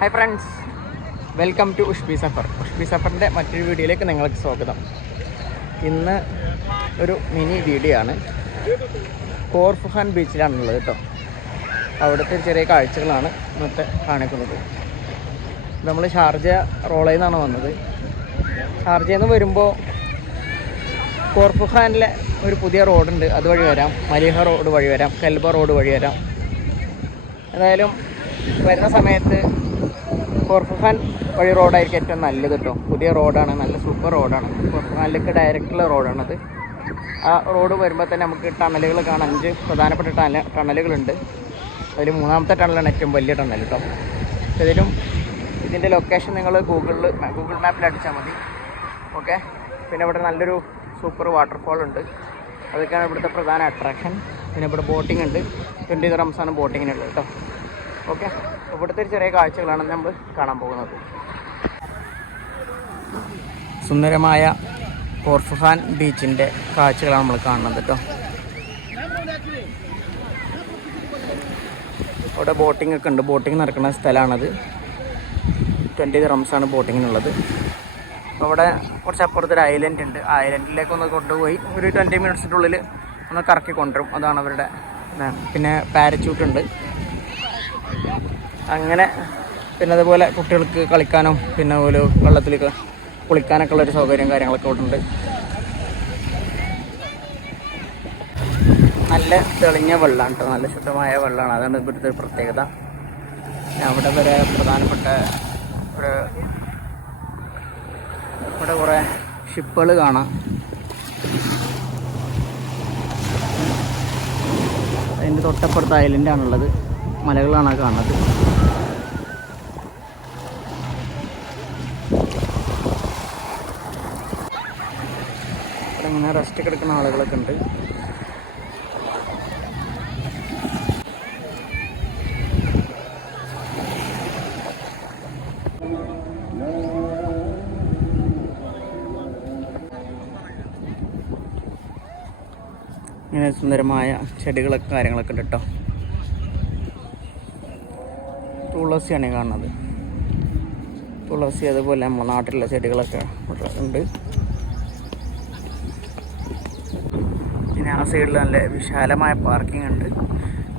Hi friends, welcome to Ushbi Safar. Ushbi സഫറിൻ്റെ മറ്റൊരു വീഡിയോയിലേക്ക് നിങ്ങൾക്ക് സ്വാഗതം. ഇന്ന് ഒരു മിനി വീഡിയോ ആണ്. കോർഫുഖാൻ ബീച്ചിലാണുള്ളത് കേട്ടോ. അവിടുത്തെ ചെറിയ കാഴ്ചകളാണ് ഇന്നത്തെ കാണിക്കുന്നത്. നമ്മൾ ഷാർജ റോളയിൽ നിന്നാണ് വന്നത്. ഷാർജയിൽ നിന്ന് വരുമ്പോൾ കോർഫുഖാനിലെ ഒരു പുതിയ റോഡുണ്ട്, അതുവഴി വരാം. മലീഹ റോഡ് വഴി വരാം, കൽബ റോഡ് വഴി വരാം. ഏതായാലും വരുന്ന സമയത്ത് കോർഫുഖാൻ വഴി റോഡായിരിക്കും ഏറ്റവും നല്ലത് കേട്ടോ. പുതിയ റോഡാണ്, നല്ല സൂപ്പർ റോഡാണ്. കോർഫുഖാനിലേക്ക് ഡയറക്റ്റുള്ള റോഡാണത്. ആ റോഡ് വരുമ്പോൾ തന്നെ നമുക്ക് ടണലുകൾ കാണാം. 5 പ്രധാനപ്പെട്ട ടണലുകളുണ്ട്. അതിൽ 3ാമത്തെ ടണലാണ് ഏറ്റവും വലിയ ടണൽ കേട്ടോ. ഇതിൻ്റെ ലൊക്കേഷൻ നിങ്ങൾ ഗൂഗിൾ മാപ്പിൽ അടിച്ചാൽ മതി. ഓക്കെ. പിന്നെ ഇവിടെ നല്ലൊരു സൂപ്പർ വാട്ടർഫാൾ ഉണ്ട്. അതൊക്കെയാണ് ഇവിടുത്തെ പ്രധാന അട്രാക്ഷൻ. പിന്നെ ഇവിടെ ബോട്ടിംഗ് ഉണ്ട്. 20 ദിർഹംസാണ് ബോട്ടിങ്ങിനുള്ളത് കേട്ടോ. ഓക്കെ. ഇവിടുത്തെ ഒരു ചെറിയ കാഴ്ചകളാണ് നമ്മൾ കാണാൻ പോകുന്നത്. സുന്ദരമായ കോർഫുഖാൻ ബീച്ചിൻ്റെ കാഴ്ചകളാണ് നമ്മൾ കാണുന്നത് കേട്ടോ. അവിടെ ബോട്ടിംഗ് ഒക്കെ ഉണ്ട്. ബോട്ടിംഗ് നടക്കുന്ന സ്ഥലമാണത്. 20 ദിർഹംസാണ് ബോട്ടിങ്ങിനുള്ളത്. അവിടെ കുറച്ച് അപ്പുറത്തൊരു ഐലൻഡ് ഉണ്ട്. ആ ഐലൻഡിലേക്ക് ഒന്ന് കൊണ്ടുപോയി ഒരു 20 മിനിറ്റ്സിൻ്റെ ഉള്ളിൽ ഒന്ന് കറക്കി കൊണ്ടുവരും. അതാണ് അവരുടെ. പിന്നെ പാരച്യൂട്ട് ഉണ്ട്. അങ്ങനെ പിന്നെ അതുപോലെ കുട്ടികൾക്ക് കളിക്കാനും പിന്നെ ഒരു വെള്ളത്തിലേക്ക് കുളിക്കാനൊക്കെ ഉള്ളൊരു സൗകര്യം കാര്യങ്ങളൊക്കെ ഇവിടെ ഉണ്ട്. നല്ല തെളിഞ്ഞ വെള്ളമാണ് കേട്ടോ. നല്ല ശുദ്ധമായ വെള്ളമാണ്. അതാണ് ഇവിടുത്തെ ഒരു പ്രത്യേകത. അവിടെ വരെ പ്രധാനപ്പെട്ട ഇവിടെ കുറേ ഷിപ്പുകൾ കാണാം. അതിൻ്റെ തൊട്ടപ്പുറത്ത് ഐലൻഡാണുള്ളത്. മലകളാണ് കാണുന്നത്. ഇവിടെ ഇങ്ങനെ റെസ്റ്റ് എടുക്കുന്ന ആളുകളൊക്കെ ഉണ്ട്. ഇങ്ങനെ സുന്ദരമായ ചെടികളൊക്കെ കാര്യങ്ങളൊക്കെ ഉണ്ട് കേട്ടോ. തുളസിയാണ് കാണുന്നത്. തുളസി അതുപോലെ നമ്മുടെ നാട്ടിലുള്ള ചെടികളൊക്കെ ഉണ്ട്. പിന്നെ ആ സൈഡിൽ നല്ല വിശാലമായ പാർക്കിംഗ് ഉണ്ട്.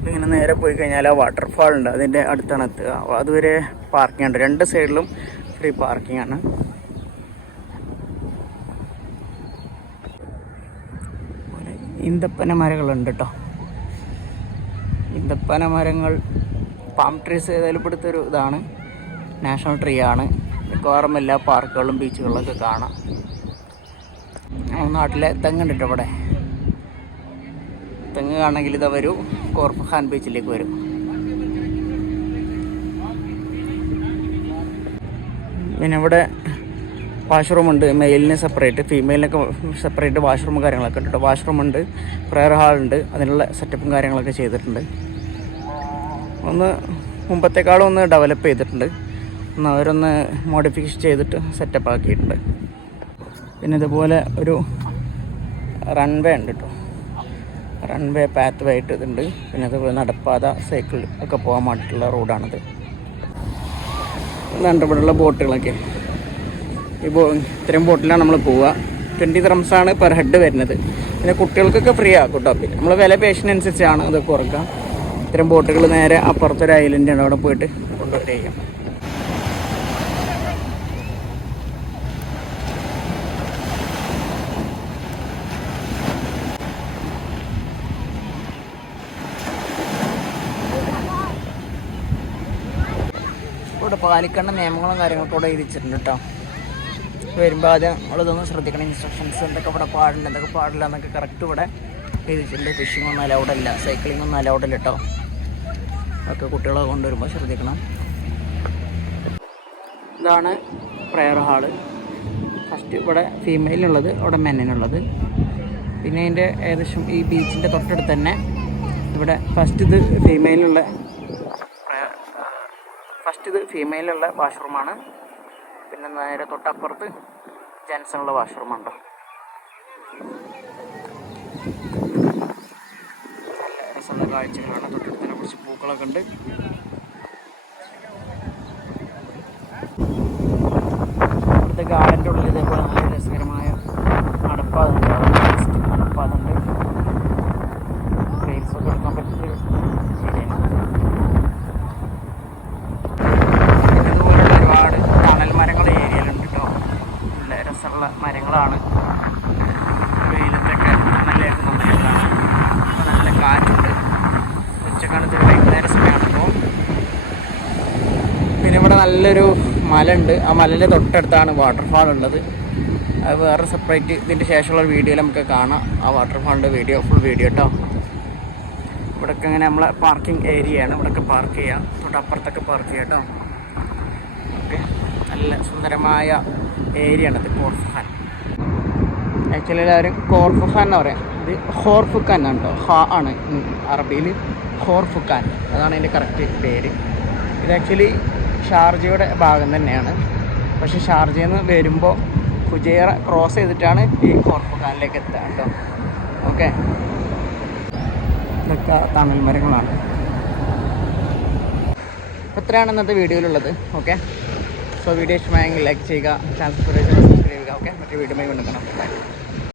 ഇങ്ങനെ നേരെ പോയി കഴിഞ്ഞാൽ ആ വാട്ടർഫാൾ ഉണ്ട്, അതിൻ്റെ അടുത്താണ് എത്തുക. അതുവരെ പാർക്കിംഗ് ഉണ്ട്. 2 സൈഡിലും ഫ്രീ പാർക്കിംഗ് ആണ്. ഈന്തപ്പന മരങ്ങളുണ്ട് കേട്ടോ. ഈന്തപ്പന മരങ്ങൾ, പാം ട്രീസ് ഏതായാലും ഇവിടുത്തെ ഒരു ഇതാണ്. നാഷണൽ ട്രീ ആണ്. മിക്കവാറും എല്ലാ പാർക്കുകളിലും ബീച്ചുകളിലൊക്കെ കാണാം. നാട്ടിലെ തെങ്ങുണ്ട് കേട്ടോ. ഇവിടെ തെങ്ങ് കാണണമെങ്കിൽ ഇതാ വരൂ, കോർഫുഖാൻ ബീച്ചിലേക്ക് വരും. പിന്നെ ഇവിടെ വാഷ്റൂമുണ്ട്. മെയിലിന് സെപ്പറേറ്റ്, ഫീമെയിലിനൊക്കെ സെപ്പറേറ്റ് വാഷ്റൂമും കാര്യങ്ങളൊക്കെ ഉണ്ട് കേട്ടോ. വാഷ്റൂമുണ്ട്, പ്രെയർ ഹാളുണ്ട്. അതിനുള്ള സെറ്റപ്പും കാര്യങ്ങളൊക്കെ ചെയ്തിട്ടുണ്ട്. ഒന്ന് മുമ്പത്തേക്കാളും ഒന്ന് ഡെവലപ്പ് ചെയ്തിട്ടുണ്ട്. അവരൊന്ന് മോഡിഫിക്കേഷൻ ചെയ്തിട്ട് സെറ്റപ്പ് ആക്കിയിട്ടുണ്ട്. പിന്നെ ഇതുപോലെ ഒരു റൺവേ ഉണ്ട് കേട്ടോ. റൺവേ പാത്ത് വേ ആയിട്ട് ഇതുണ്ട്. പിന്നെ അതുപോലെ നടപ്പാത, സൈക്കിൾ ഒക്കെ പോകാൻ വേണ്ടിയിട്ടുള്ള റോഡാണിത്. ഇവിടെയുള്ള ബോട്ടുകളൊക്കെ ഇത്രയും ബോട്ടിലാണ് നമ്മൾ പോവുക. 20 ദിർഹംസാണ് പെർ ഹെഡ് വരുന്നത്. പിന്നെ കുട്ടികൾക്കൊക്കെ ഫ്രീ ആക്കും കേട്ടോ. പിന്നെ നമ്മൾ വില പേഷ്യനുസരിച്ചാണ് അത് കുറക്കുക. ഇത്തരം ബോട്ടുകൾ നേരെ അപ്പുറത്തൊരു ഐലൻഡാണ്, അവിടെ പോയിട്ട് കൊണ്ടുവരിക ചെയ്യാം. ഇവിടെ പാലിക്കേണ്ട നിയമങ്ങളും കാര്യങ്ങളൊക്കെ ഇവിടെ എഴുതിച്ചിട്ടുണ്ട് കേട്ടോ. വരുമ്പോൾ ആദ്യം നമ്മളിതൊന്ന് ശ്രദ്ധിക്കണം. ഇൻസ്ട്രക്ഷൻസ് എന്തൊക്കെ ഇവിടെ പാടില്ല, എന്തൊക്കെ പാടില്ല എന്നൊക്കെ കറക്റ്റ് ഇവിടെ എഴുതിയിട്ടുണ്ട്. ഫിഷിംഗ് ഒന്നും അലൗഡ് അല്ല, സൈക്ലിംഗ് ഒന്നും അലൗഡ് അല്ല കേട്ടോ. ഒക്കെ കുട്ടികളെ കൊണ്ടുവരുമ്പോൾ ശ്രദ്ധിക്കണം. ഇതാണ് പ്രെയർ ഹാള്. ഫസ്റ്റ് ഇവിടെ ഫീമെയിലിനുള്ളത്, അവിടെ മെന്നിനുള്ളത്. പിന്നെ അതിൻ്റെ ഏകദേശം ഈ ബീച്ചിൻ്റെ തൊട്ടടുത്ത് തന്നെ ഇവിടെ ഫസ്റ്റ് ഇത് ഫീമെയിലുള്ള വാഷ്റൂമാണ്. പിന്നെ നേരെ തൊട്ടപ്പുറത്ത് ജെൻസിനുള്ള വാഷ്റൂമുണ്ടോ. നല്ല രസമുള്ള കാഴ്ചകളാണ്. തൊട്ടടുത്ത് തന്നെ കുറച്ച് പൂക്കളൊക്കെ ഉണ്ട്. പിന്നെ ഇവിടെ നല്ലൊരു മല ഉണ്ട്. ആ മലൻ്റെ തൊട്ടടുത്താണ് വാട്ടർഫാൾ ഉള്ളത്. അത് വേറെ സെപ്പറേറ്റ് ഇതിൻ്റെ ശേഷമുള്ള വീഡിയോയിൽ നമുക്ക് കാണാം ആ വാട്ടർഫാളിൻ്റെ വീഡിയോ, ഫുൾ വീഡിയോ കേട്ടോ. ഇവിടെയൊക്കെ ഇങ്ങനെ നമ്മളെ പാർക്കിംഗ് ഏരിയയാണ്. ഇവിടെയൊക്കെ പാർക്ക് ചെയ്യാം, തൊട്ടപ്പുറത്തൊക്കെ പാർക്ക് ചെയ്യാം കേട്ടോ. ഓക്കെ, നല്ല സുന്ദരമായ ഏരിയ ആണിത് കോർഫുഖാൻ. ആക്ച്വലി എല്ലാവരും കോർഫുഖാൻ എന്ന് പറയാം. ഇത് ഖോർഫുഖാൻ ആണ് കേട്ടോ. ഖ ആണ് അറബിയിൽ, ഖോർഫുഖാൻ അതാണ് അതിൻ്റെ കറക്റ്റ് പേര്. ഇത് ആക്ച്വലി ഷാർജയുടെ ഭാഗം തന്നെയാണ്. പക്ഷേ ഷാർജയിൽ നിന്ന് വരുമ്പോൾ ഫുജൈറ ക്രോസ് ചെയ്തിട്ടാണ് ഈ ഖോർഫുഖാനിലേക്ക് എത്തുക കേട്ടോ. ഓക്കെ, ഇതൊക്കെ തണൽ മരങ്ങളാണ്. അപ്പോൾ ഇത്രയാണ് ഇന്നത്തെ വീഡിയോയിലുള്ളത്. ഓക്കെ, സോ വീഡിയോ ഇഷ്ടമായെങ്കിൽ ലൈക്ക് ചെയ്യുക, ചാനൽ സബ്സ്ക്രൈബ് ചെയ്യുക. ഓക്കെ, മറ്റൊരു വീഡിയോ കൊണ്ടുവരണം.